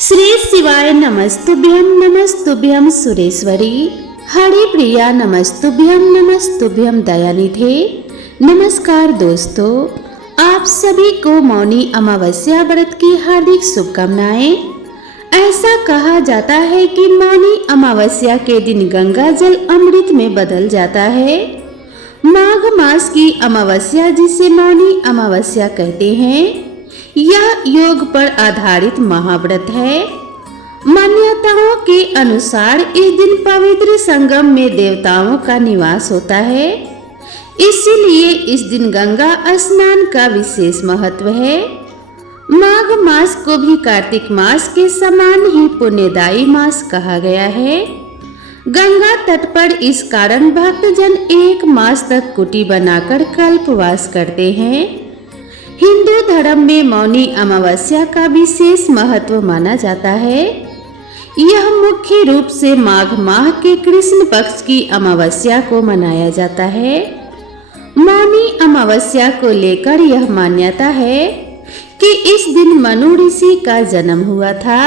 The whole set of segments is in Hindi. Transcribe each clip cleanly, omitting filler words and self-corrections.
श्री शिवाय नमस्तुभ्यं नमस्तुभ्यं सुरेश्वरी हरिप्रिया नमस्तुभ्यं दयानिधे। नमस्कार दोस्तों, आप सभी को मौनी अमावस्या व्रत की हार्दिक शुभकामनाएं। ऐसा कहा जाता है कि मौनी अमावस्या के दिन गंगा जल अमृत में बदल जाता है। माघ मास की अमावस्या, जिसे मौनी अमावस्या कहते हैं, यह योग पर आधारित महाव्रत है। मान्यताओं के अनुसार इस दिन पवित्र संगम में देवताओं का निवास होता है, इसीलिए इस दिन गंगा स्नान का विशेष महत्व है। माघ मास को भी कार्तिक मास के समान ही पुण्यदायी मास कहा गया है। गंगा तट पर इस कारण भक्तजन एक मास तक कुटी बनाकर कल्पवास करते हैं। हिंदू धर्म में मौनी अमावस्या का विशेष महत्व माना जाता है। यह मुख्य रूप से माघ माह के कृष्ण पक्ष की अमावस्या को मनाया जाता है। मौनी अमावस्या को लेकर यह मान्यता है कि इस दिन मनु ऋषि का जन्म हुआ था।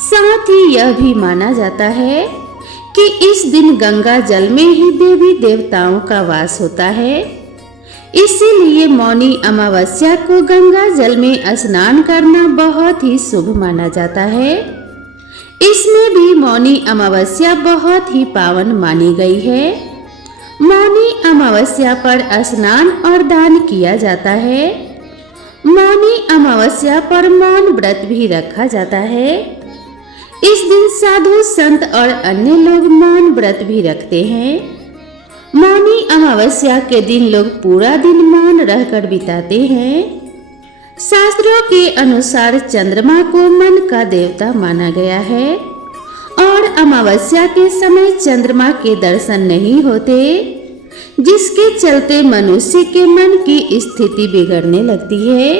साथ ही यह भी माना जाता है कि इस दिन गंगा जल में ही देवी देवताओं का वास होता है। इसीलिए मौनी अमावस्या को गंगा जल में स्नान करना बहुत ही शुभ माना जाता है। इसमें भी मौनी अमावस्या बहुत ही पावन मानी गई है। मौनी अमावस्या पर स्नान और दान किया जाता है। मौनी अमावस्या पर मौन व्रत भी रखा जाता है। इस दिन साधु संत और अन्य लोग मौन व्रत भी रखते हैं। मौनी अमावस्या के दिन लोग पूरा दिन मौन रहकर बिताते हैं। शास्त्रों के अनुसार चंद्रमा को मन का देवता माना गया है और अमावस्या के समय चंद्रमा के दर्शन नहीं होते, जिसके चलते मनुष्य के मन की स्थिति बिगड़ने लगती है।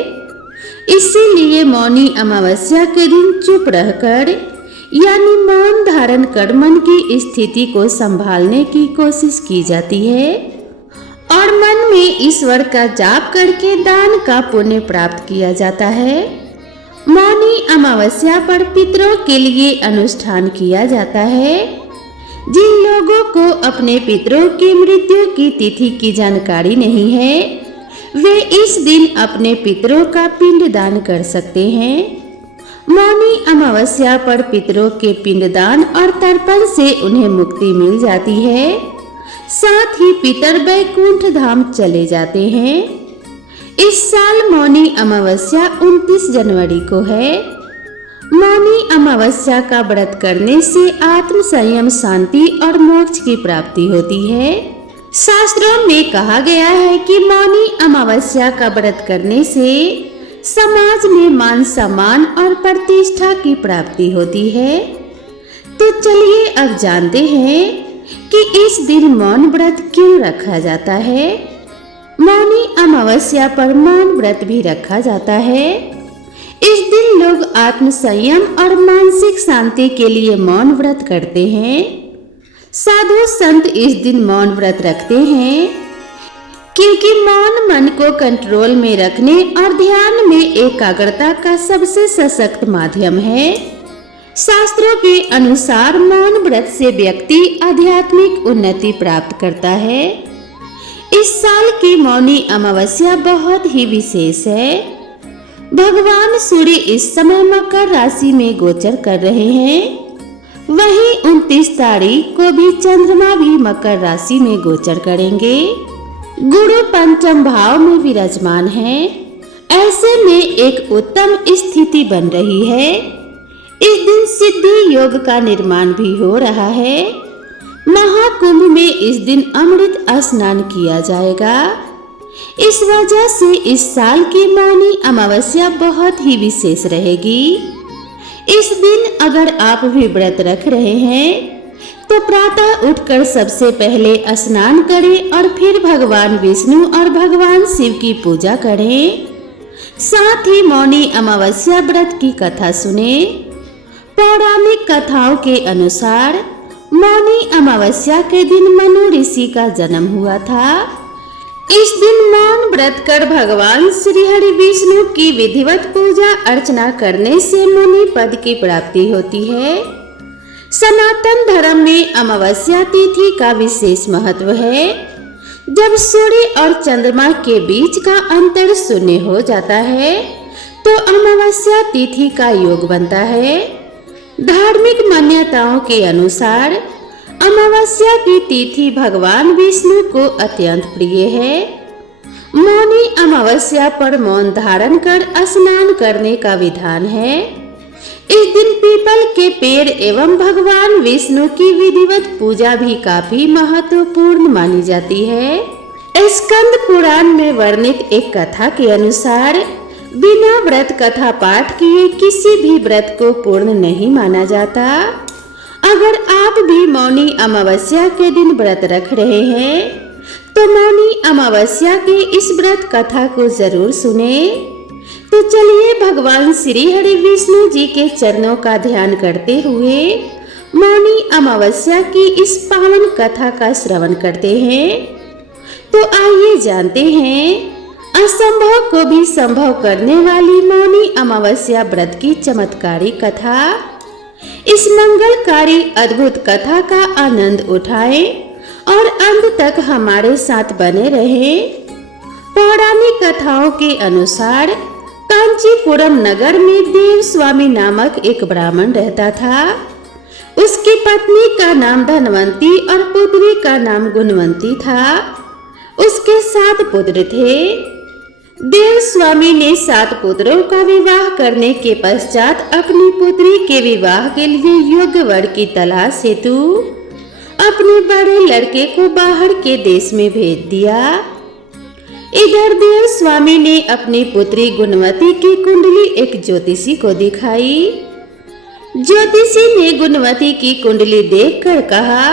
इसीलिए मौनी अमावस्या के दिन चुप रहकर यानी मौन धारण कर मन की स्थिति को संभालने की कोशिश की जाती है और मन में ईश्वर का जाप करके दान का पुण्य प्राप्त किया जाता है। मौनी अमावस्या पर पितरों के लिए अनुष्ठान किया जाता है। जिन लोगों को अपने पितरों की मृत्यु की तिथि की जानकारी नहीं है, वे इस दिन अपने पितरों का पिंडदान कर सकते हैं। मौनी अमावस्या पर पितरों के पिंडदान और तर्पण से उन्हें मुक्ति मिल जाती है। साथ ही पितर वैकुंठ धाम चले जाते हैं। इस साल मौनी अमावस्या 29 जनवरी को है। मौनी अमावस्या का व्रत करने से आत्म संयम, शांति और मोक्ष की प्राप्ति होती है। शास्त्रों में कहा गया है कि मौनी अमावस्या का व्रत करने से समाज में मान सम्मान और प्रतिष्ठा की प्राप्ति होती है। तो चलिए अब जानते हैं कि इस दिन मौन व्रत क्यों रखा जाता है। मौनी अमावस्या पर मौन व्रत भी रखा जाता है। इस दिन लोग आत्म संयम और मानसिक शांति के लिए मौन व्रत करते हैं। साधु संत इस दिन मौन व्रत रखते हैं क्योंकि मौन मन को कंट्रोल में रखने और ध्यान में एकाग्रता का सबसे सशक्त माध्यम है। शास्त्रों के अनुसार मौन व्रत से व्यक्ति आध्यात्मिक उन्नति प्राप्त करता है। इस साल की मौनी अमावस्या बहुत ही विशेष है। भगवान सूर्य इस समय मकर राशि में गोचर कर रहे हैं। वहीं 29 तारीख को भी चंद्रमा भी मकर राशि में गोचर करेंगे। गुरु पंचम भाव में विराजमान है। ऐसे में एक उत्तम स्थिति बन रही है। इस दिन सिद्धि योग का निर्माण भी हो रहा है। महाकुंभ में इस दिन अमृत स्नान किया जाएगा। इस वजह से इस साल की मौनी अमावस्या बहुत ही विशेष रहेगी। इस दिन अगर आप भी व्रत रख रहे हैं तो प्रातः उठकर सबसे पहले स्नान करें और फिर भगवान विष्णु और भगवान शिव की पूजा करें। साथ ही मौनी अमावस्या व्रत की कथा सुने। पौराणिक कथाओं के अनुसार मौनी अमावस्या के दिन मनु ऋषि का जन्म हुआ था। इस दिन मौन व्रत कर भगवान श्री हरि विष्णु की विधिवत पूजा अर्चना करने से मुनि पद की प्राप्ति होती है। सनातन धर्म में अमावस्या तिथि का विशेष महत्व है। जब सूर्य और चंद्रमा के बीच का अंतर शून्य हो जाता है तो अमावस्या तिथि का योग बनता है। धार्मिक मान्यताओं के अनुसार अमावस्या की तिथि भगवान विष्णु को अत्यंत प्रिय है। मौनी अमावस्या पर मौन धारण कर स्नान करने का विधान है। इस दिन पीपल के पेड़ एवं भगवान विष्णु की विधिवत पूजा भी काफी महत्वपूर्ण मानी जाती है। स्कंद पुराण में वर्णित एक कथा के अनुसार बिना व्रत कथा पाठ किए किसी भी व्रत को पूर्ण नहीं माना जाता। अगर आप भी मौनी अमावस्या के दिन व्रत रख रहे हैं तो मौनी अमावस्या के इस व्रत कथा को जरूर सुने। तो चलिए भगवान श्री हरि विष्णु जी के चरणों का ध्यान करते हुए मौनी अमावस्या की इस पावन कथा का श्रवण करते हैं। तो आइए जानते हैं असंभव को भी संभव करने वाली मौनी अमावस्या व्रत की चमत्कारी कथा। इस मंगलकारी अद्भुत कथा का आनंद उठाएं और अंत तक हमारे साथ बने रहें। पौराणिक कथाओं के अनुसार कांचीपुरम नगर में देव स्वामी नामक एक ब्राह्मण रहता था। उसकी पत्नी का नाम धनवंती और पुत्री का नाम गुणवंती था। उसके 7 पुत्र थे। देव स्वामी ने 7 पुत्रों का विवाह करने के पश्चात अपनी पुत्री के विवाह के लिए योग्य वर की तलाश हेतु अपने बड़े लड़के को बाहर के देश में भेज दिया। इधर देव स्वामी ने अपनी पुत्री गुणवती की कुंडली एक ज्योतिषी को दिखाई। ज्योतिषी ने गुणवती की कुंडली देखकर कहा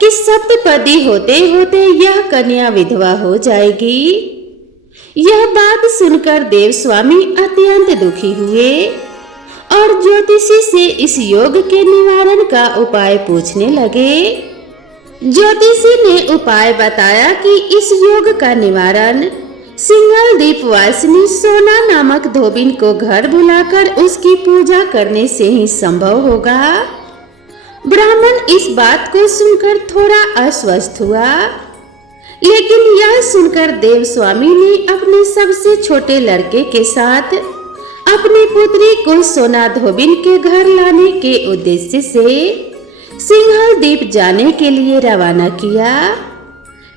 कि सप्तपदी होते होते यह कन्या विधवा हो जाएगी। यह बात सुनकर देव स्वामी अत्यंत दुखी हुए और ज्योतिषी से इस योग के निवारण का उपाय पूछने लगे। ज्योतिषी ने उपाय बताया कि इस योग का निवारण सिंघल द्वीप वासिनी सोना नामक धोबिन को घर बुलाकर उसकी पूजा करने से ही संभव होगा। ब्राह्मण इस बात को सुनकर थोड़ा अस्वस्थ हुआ, लेकिन यह सुनकर देव स्वामी ने अपने सबसे छोटे लड़के के साथ अपनी पुत्री को सोना धोबिन के घर लाने के उद्देश्य से सिंघल द्वीप जाने के लिए रवाना किया।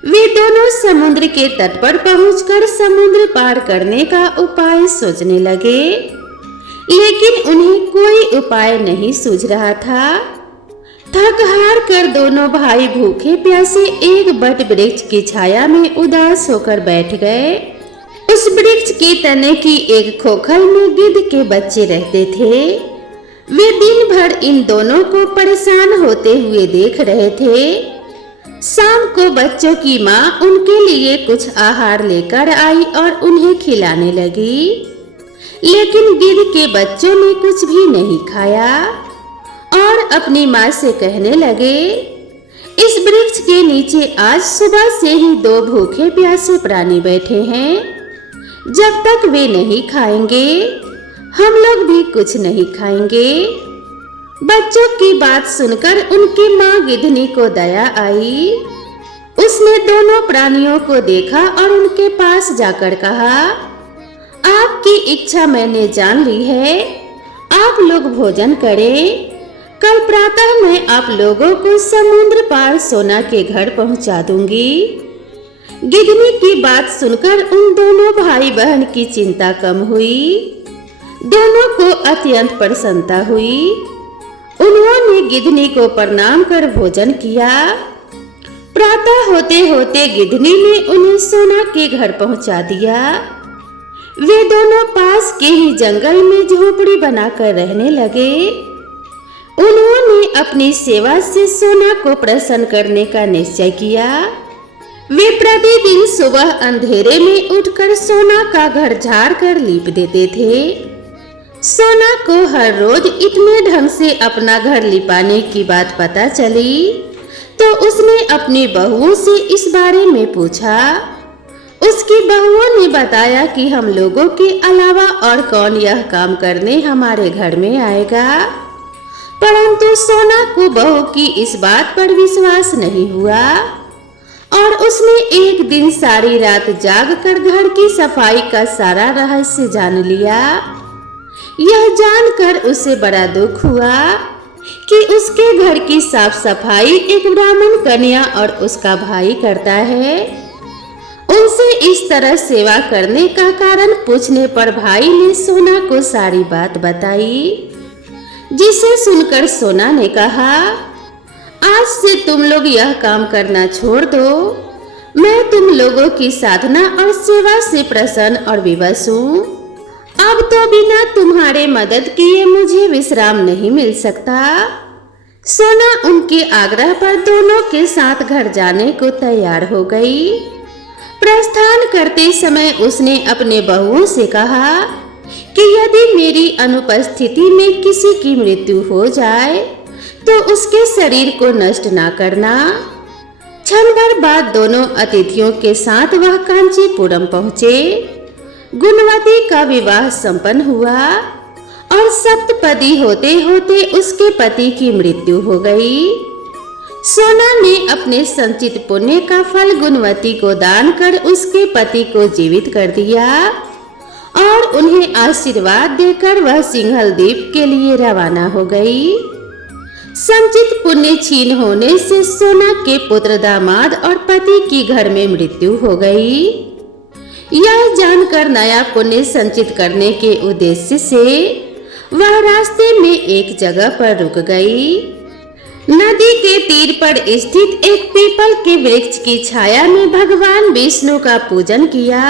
वे दोनों समुद्र के तट पर पहुंचकर समुद्र पार करने का उपाय सोचने लगे, लेकिन उन्हें कोई उपाय नहीं सूझ रहा था। थक हार कर दोनों भाई भूखे प्यासे एक बट वृक्ष की छाया में उदास होकर बैठ गए। उस वृक्ष के तने की एक खोखल में गिद्ध के बच्चे रहते थे। वे दिन भर इन दोनों को परेशान होते हुए देख रहे थे। शाम को बच्चों की माँ उनके लिए कुछ आहार लेकर आई और उन्हें खिलाने लगी, लेकिन गिद्ध के बच्चों ने कुछ भी नहीं खाया और अपनी माँ से कहने लगे, इस वृक्ष के नीचे आज सुबह से ही 2 भूखे प्यासे प्राणी बैठे हैं। जब तक वे नहीं खाएंगे हम लोग भी कुछ नहीं खाएंगे। बच्चों की बात सुनकर उनकी माँ गिद्धनी को दया आई। उसने दोनों प्राणियों को देखा और उनके पास जाकर कहा, आपकी इच्छा मैंने जान ली है, आप लोग भोजन करें। कल प्रातः मैं आप लोगों को समुद्र पार सोना के घर पहुंचा दूंगी। गिद्धनी की बात सुनकर उन दोनों भाई बहन की चिंता कम हुई। दोनों को अत्यंत प्रसन्नता हुई। उन्होंने गिद्धनी को प्रणाम कर भोजन किया। प्रातः होते होते गिद्धनी ने उन्हें सोना के घर पहुंचा दिया। वे दोनों पास के ही जंगल में झोपड़ी बनाकर रहने लगे। उन्होंने अपनी सेवा से सोना को प्रसन्न करने का निश्चय किया। वे प्रतिदिन सुबह अंधेरे में उठकर सोना का घर झाड़ कर लीप देते थे। सोना को हर रोज इतने ढंग से अपना घर लिपाने की बात पता चली तो उसने अपनी बहुओं से इस बारे में पूछा। उसकी बहुओं ने बताया कि हम लोगों के अलावा और कौन यह काम करने हमारे घर में आएगा। परंतु सोना को बहू की इस बात पर विश्वास नहीं हुआ और उसने एक दिन सारी रात जागकर घर की सफाई का सारा रहस्य जान लिया। यह जानकर उसे बड़ा दुख हुआ कि उसके घर की साफ सफाई एक ब्राह्मण कन्या और उसका भाई करता है। उनसे इस तरह सेवा करने का कारण पूछने पर भाई ने सोना को सारी बात बताई, जिसे सुनकर सोना ने कहा, आज से तुम लोग यह काम करना छोड़ दो। मैं तुम लोगों की साधना और सेवा से प्रसन्न और विवश हूँ। अब तो बिना तुम्हारे मदद किए मुझे विश्राम नहीं मिल सकता। सोना उनके आग्रह पर दोनों के साथ घर जाने को तैयार हो गई। प्रस्थान करते समय उसने अपने बहुओं से कहा कि यदि मेरी अनुपस्थिति में किसी की मृत्यु हो जाए तो उसके शरीर को नष्ट ना करना। क्षण भर बाद दोनों अतिथियों के साथ वह कांचीपुरम पहुंचे। गुणवती का विवाह संपन्न हुआ और सप्तपदी होते होते उसके पति की मृत्यु हो गई। सोना ने अपने संचित पुण्य का फल गुणवती को दान कर उसके पति को जीवित कर दिया और उन्हें आशीर्वाद देकर वह सिंघल द्वीप के लिए रवाना हो गई। संचित पुण्य छीन होने से सोना के पुत्र दामाद और पति की घर में मृत्यु हो गई। यह जानकर नया पुण्य संचित करने के उद्देश्य से वह रास्ते में एक जगह पर रुक गई। नदी के तीर पर स्थित एक पीपल के वृक्ष की छाया में भगवान विष्णु का पूजन किया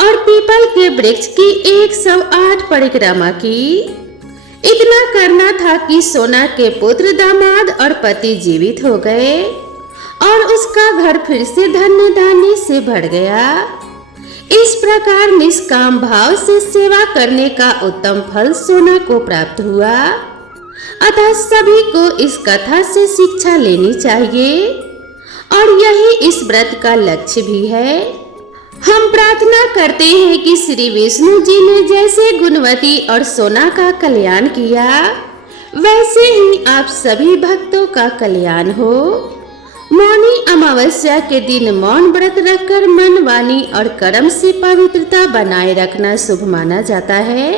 और पीपल के वृक्ष की 108 परिक्रमा की। इतना करना था कि सोना के पुत्र दामाद और पति जीवित हो गए और उसका घर फिर से धन्य धान्य से भर गया। इस प्रकार निष्काम भाव से सेवा करने का उत्तम फल सोना को प्राप्त हुआ। अतः सभी को इस कथा से शिक्षा लेनी चाहिए और यही इस व्रत का लक्ष्य भी है। हम प्रार्थना करते हैं कि श्री विष्णु जी ने जैसे गुणवती और सोना का कल्याण किया, वैसे ही आप सभी भक्तों का कल्याण हो। मौनी अमावस्या के दिन मौन व्रत रखकर मन, वाणी और कर्म से पवित्रता बनाए रखना शुभ माना जाता है।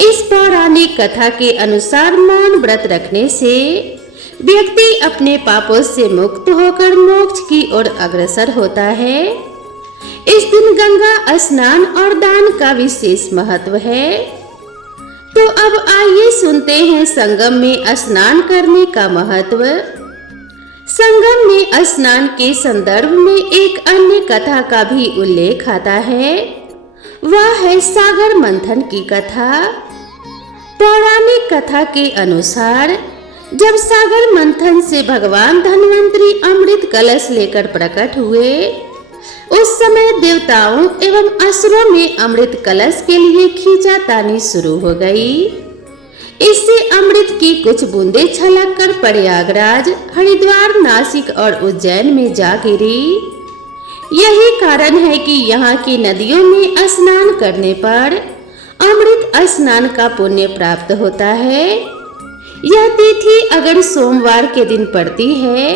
इस पौराणिक कथा के अनुसार मौन व्रत रखने से व्यक्ति अपने पापों से मुक्त होकर मोक्ष की ओर अग्रसर होता है। इस दिन गंगा स्नान और दान का विशेष महत्व है। तो अब आइए सुनते हैं संगम में स्नान करने का महत्व। संगम में स्नान के संदर्भ में एक अन्य कथा का भी उल्लेख आता है, वह है सागर मंथन की कथा। पौराणिक कथा के अनुसार जब सागर मंथन से भगवान धन्वंतरी अमृत कलश लेकर प्रकट हुए, उस समय देवताओं एवं असुरों में अमृत कलश के लिए खींचातानी शुरू हो गई। इससे अमृत की कुछ बूंदें छलक कर प्रयागराज, हरिद्वार, नासिक और उज्जैन में जा गिरी। यही कारण है कि यहाँ की नदियों में स्नान करने पर अमृत स्नान का पुण्य प्राप्त होता है। यह तिथि अगर सोमवार के दिन पड़ती है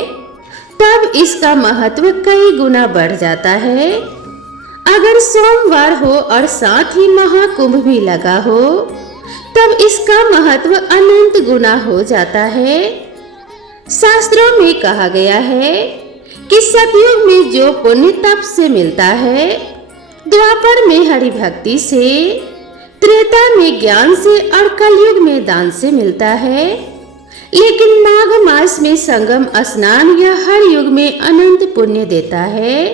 तब इसका महत्व कई गुना बढ़ जाता है। अगर सोमवार हो और साथ ही महाकुंभ भी लगा हो तब इसका महत्व अनंत गुना हो जाता है। शास्त्रों में कहा गया है कि सतयुग में जो पुण्य तप से मिलता है, द्वापर में हरि भक्ति से, त्रेता में ज्ञान से और कलयुग में दान से मिलता है। लेकिन माघ मास में संगम स्नान यह हर युग में अनंत पुण्य देता है।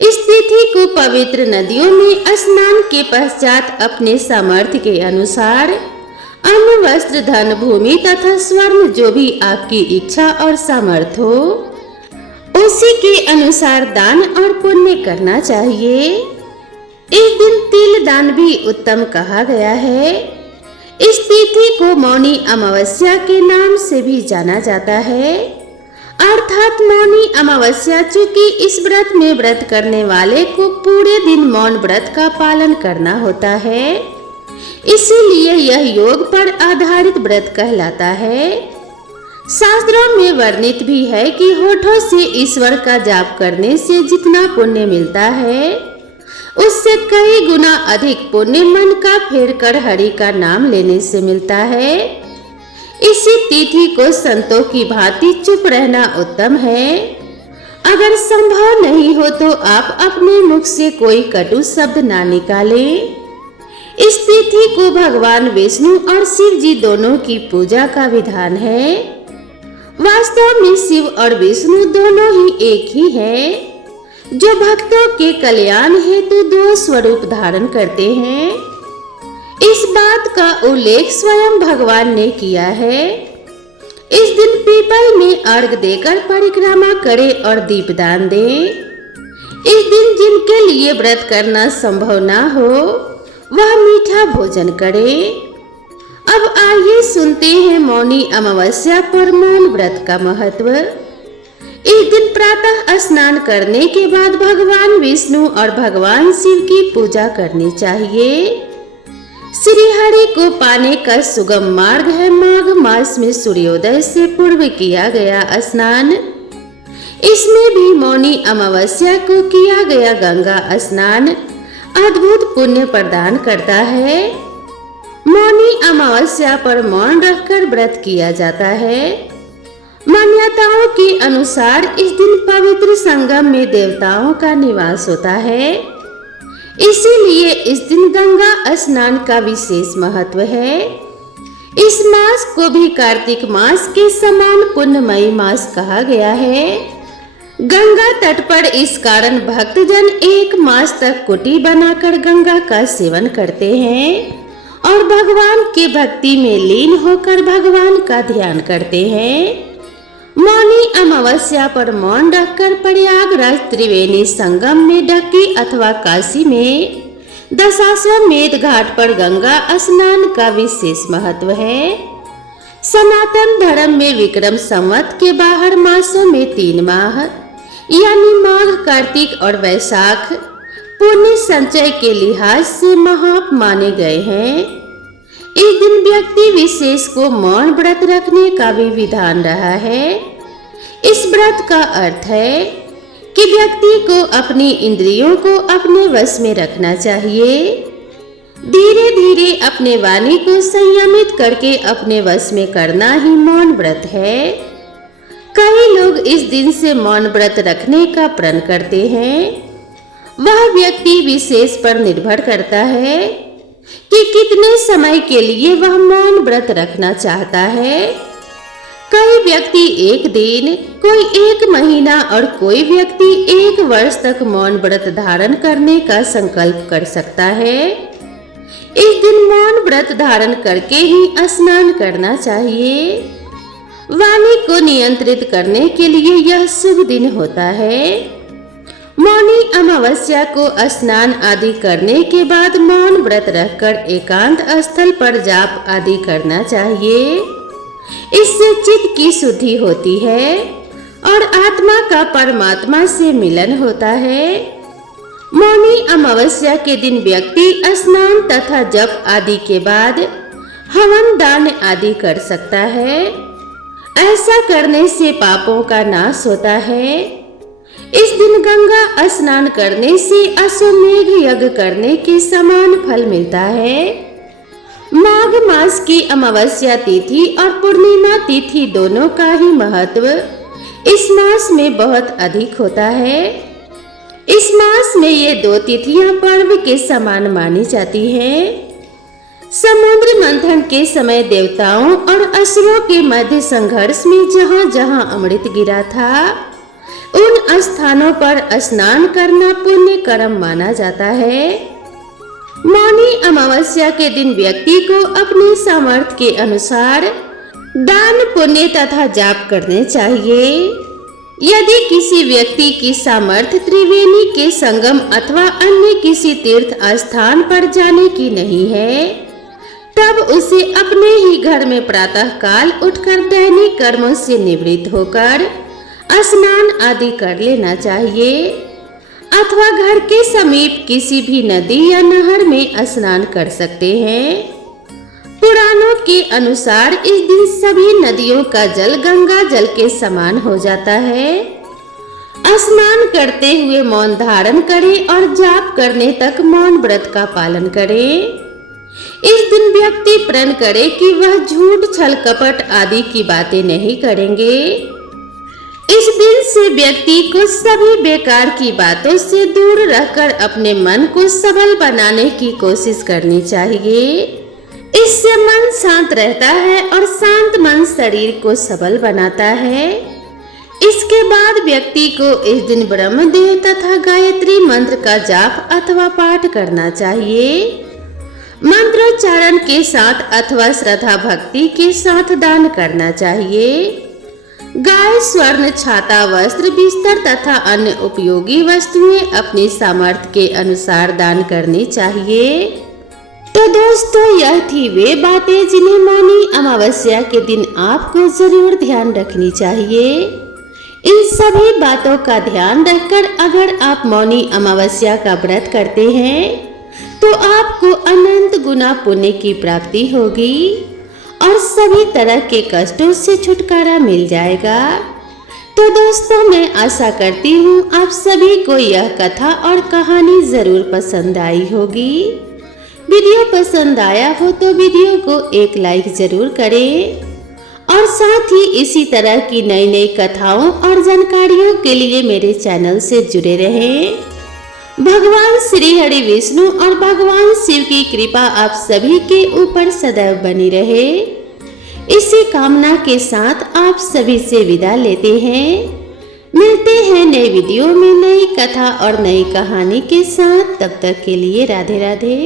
इस तिथि को पवित्र नदियों में स्नान के पश्चात अपने सामर्थ्य के अनुसार अन्न, वस्त्र, धन, भूमि तथा स्वर्ण जो भी आपकी इच्छा और सामर्थ्य हो उसी के अनुसार दान और पुण्य करना चाहिए। इस दिन तिल दान भी उत्तम कहा गया है। इस तिथि को मौनी अमावस्या के नाम से भी जाना जाता है। अर्थात मौनी अमावस्या, चूंकि इस व्रत में व्रत करने वाले को पूरे दिन मौन व्रत का पालन करना होता है, इसीलिए यह योग पर आधारित व्रत कहलाता है। शास्त्रों में वर्णित भी है कि होठों से ईश्वर का जाप करने से जितना पुण्य मिलता है, उससे कई गुना अधिक पुण्य मन का फेर कर हरि का नाम लेने से मिलता है। इसी तिथि को संतों की भांति चुप रहना उत्तम है। अगर संभव नहीं हो तो आप अपने मुख से कोई कटु शब्द ना निकालें। इस तिथि को भगवान विष्णु और शिव जी दोनों की पूजा का विधान है। वास्तव में शिव और विष्णु दोनों ही एक ही हैं, जो भक्तों के कल्याण हेतु दो स्वरूप धारण करते हैं। इस बात का उल्लेख स्वयं भगवान ने किया है। इस दिन पीपल में अर्घ देकर परिक्रमा करें और दीपदान दें। इस दिन जिनके लिए व्रत करना संभव ना हो, वह मीठा भोजन करें। अब आइए सुनते हैं मौनी अमावस्या पर मौन व्रत का महत्व। इस दिन प्रातः स्नान करने के बाद भगवान विष्णु और भगवान शिव की पूजा करनी चाहिए। श्री हरि को पाने का सुगम मार्ग है माघ मास में सूर्योदय से पूर्व किया गया स्नान। इसमें भी मौनी अमावस्या को किया गया गंगा स्नान अद्भुत पुण्य प्रदान करता है। मौनी अमावस्या पर मौन रखकर व्रत किया जाता है। मान्यताओं के अनुसार इस दिन पवित्र संगम में देवताओं का निवास होता है, इसीलिए इस दिन गंगा स्नान का विशेष महत्व है। इस मास को भी कार्तिक मास के समान पुण्यमयी मास कहा गया है। गंगा तट पर इस कारण भक्तजन एक मास तक कुटी बनाकर गंगा का सेवन करते हैं और भगवान के भक्ति में लीन होकर भगवान का ध्यान करते हैं। मौनी अमावस्या पर मौन रखकर प्रयागराज त्रिवेणी संगम में डक्की अथवा काशी में दशाश्वमेध घाट पर गंगा स्नान का विशेष महत्व है। सनातन धर्म में विक्रम संवत के 12 मासों में 3 माह यानी माघ, कार्तिक और वैशाख पुण्य संचय के लिहाज से महाप माने गए हैं। इस दिन व्यक्ति विशेष को मौन व्रत रखने का भी विधान रहा है। इस व्रत का अर्थ है कि व्यक्ति को अपनी इंद्रियों को अपने वश में रखना चाहिए। धीरे धीरे अपने वाणी को संयमित करके अपने वश में करना ही मौन व्रत है। कई लोग इस दिन से मौन व्रत रखने का प्रण करते हैं। वह व्यक्ति विशेष पर निर्भर करता है कि कितने समय के लिए वह मौन व्रत रखना चाहता है। कई व्यक्ति 1 दिन, कोई 1 महीना और कोई व्यक्ति 1 वर्ष तक मौन व्रत धारण करने का संकल्प कर सकता है। इस दिन मौन व्रत धारण करके ही स्नान करना चाहिए। वाणी को नियंत्रित करने के लिए यह शुभ दिन होता है। मौनी अमावस्या को स्नान आदि करने के बाद मौन व्रत रखकर एकांत स्थल पर जाप आदि करना चाहिए। इससे चित्त की शुद्धि होती है और आत्मा का परमात्मा से मिलन होता है। मौनी अमावस्या के दिन व्यक्ति स्नान तथा जप आदि के बाद हवन दान आदि कर सकता है। ऐसा करने से पापों का नाश होता है। इस दिन गंगा स्नान करने से अश्वमेघ यज्ञ करने के समान फल मिलता है। माघ मास की अमावस्या तिथि और पूर्णिमा तिथि दोनों का ही महत्व इस मास में बहुत अधिक होता है। इस मास में ये 2 तिथियां पर्व के समान मानी जाती हैं। समुद्र मंथन के समय देवताओं और असुरों के मध्य संघर्ष में जहां जहां अमृत गिरा था, उन स्थानों पर स्नान करना पुण्य कर्म माना जाता है। मौनी अमावस्या के दिन व्यक्ति को अपने सामर्थ्य के अनुसार दान, पुण्य तथा जाप करने चाहिए। यदि किसी व्यक्ति की सामर्थ्य त्रिवेणी के संगम अथवा अन्य किसी तीर्थ स्थान पर जाने की नहीं है, तब उसे अपने ही घर में प्रातः काल उठकर दैनिक कर्मों से निवृत्त होकर स्नान आदि कर लेना चाहिए अथवा घर के समीप किसी भी नदी या नहर में स्नान कर सकते हैं। पुराणों के अनुसार इस दिन सभी नदियों का जल गंगा जल के समान हो जाता है। स्नान करते हुए मौन धारण करें और जाप करने तक मौन व्रत का पालन करें। इस दिन व्यक्ति प्रण करे कि वह झूठ छल कपट आदि की बातें नहीं करेंगे। इस दिन से व्यक्ति को सभी बेकार की बातों से दूर रहकर अपने मन को सबल बनाने की कोशिश करनी चाहिए। इससे मन शांत रहता है और शांत मन शरीर को सबल बनाता है। इसके बाद व्यक्ति को इस दिन ब्रह्मदेव तथा गायत्री मंत्र का जाप अथवा पाठ करना चाहिए। मंत्रोच्चारण के साथ अथवा श्रद्धा भक्ति के साथ दान करना चाहिए। गाय स्वर्ण छाता वस्त्र बिस्तर तथा अन्य उपयोगी वस्तुएं अपनी सामर्थ्य के अनुसार दान करनी चाहिए। तो दोस्तों, यह थी वे बातें जिन्हें मौनी अमावस्या के दिन आपको जरूर ध्यान रखनी चाहिए। इन सभी बातों का ध्यान रखकर अगर आप मौनी अमावस्या का व्रत करते हैं तो आपको अनंत गुना पुण्य की प्राप्ति होगी और सभी तरह के कष्टों से छुटकारा मिल जाएगा। तो दोस्तों, मैं आशा करती हूँ आप सभी को यह कथा और कहानी जरूर पसंद आई होगी। वीडियो पसंद आया हो तो वीडियो को एक लाइक जरूर करें और साथ ही इसी तरह की नई नई कथाओं और जानकारियों के लिए मेरे चैनल से जुड़े रहें। भगवान श्री हरि विष्णु और भगवान शिव की कृपा आप सभी के ऊपर सदैव बनी रहे। इसी कामना के साथ आप सभी से विदा लेते हैं। मिलते हैं नए वीडियो में नई कथा और नई कहानी के साथ। तब तक के लिए राधे राधे।